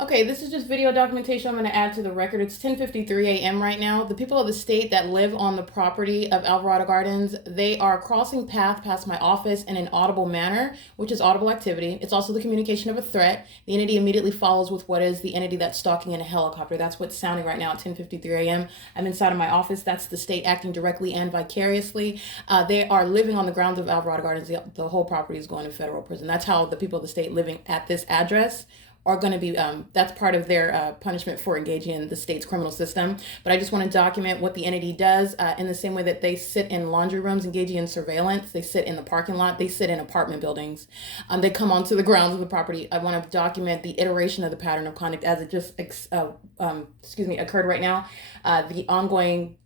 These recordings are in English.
Okay, this is just video documentation I'm going to add to the record. It's 10:53 a.m. right now. The people of the state that live on the property of Alvarado Gardens, they are crossing path past my office in an audible manner, which is audible activity. It's also the communication of a threat. The entity immediately follows with what is the entity that's stalking in a helicopter. That's what's sounding right now at 10:53 a.m. I'm inside of my office. That's the state acting directly and vicariously. They are living on the grounds of Alvarado Gardens. The whole property is going to federal prison. That's how the people of the state living at this address are going to be, that's part of their punishment for engaging in the state's criminal system. But I just want to document what the entity does in the same way that they sit in laundry rooms engaging in surveillance. They sit in the parking lot. They sit in apartment buildings. They come onto the grounds of the property. I want to document the iteration of the pattern of conduct as it just occurred right now. The ongoing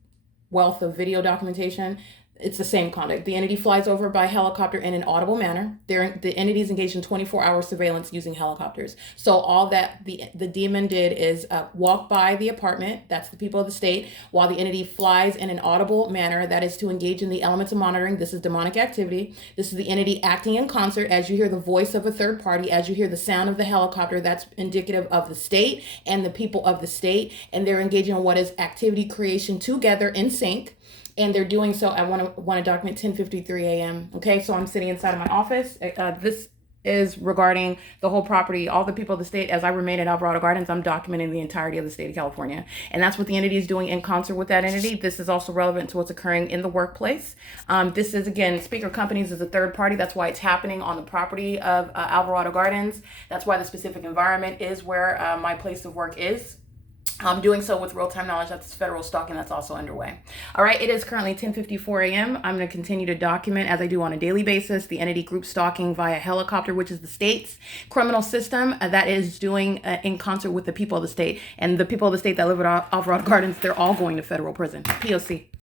wealth of video documentation. It's the same conduct. The entity flies over by helicopter in an audible manner. The entity is engaged in 24-hour surveillance using helicopters. So all that the demon did is walk by the apartment. That's the people of the state. While the entity flies in an audible manner, that is to engage in the elements of monitoring. This is demonic activity. This is the entity acting in concert. As you hear the voice of a third party, as you hear the sound of the helicopter, that's indicative of the state and the people of the state. And they're engaging in what is activity creation together in sync. And they're doing so. I want to document 10:53 a.m. Okay, so I'm sitting inside of my office. This is regarding the whole property, all the people of the state. As I remain at Alvarado Gardens, I'm documenting the entirety of the state of California, and that's what the entity is doing in concert with that entity. This is also relevant to what's occurring in the workplace. This is, again, Speaker Companies is a third party. That's why it's happening on the property of Alvarado Gardens. That's why the specific environment is where my place of work is. I'm doing so with real-time knowledge that this federal stalking that's also underway. All right, it is currently 10:54 a.m. I'm going to continue to document, as I do on a daily basis, the entity group stalking via helicopter, which is the state's criminal system that is doing in concert with the people of the state. And the people of the state that live at Alvarado Gardens, they're all going to federal prison. P.O.C.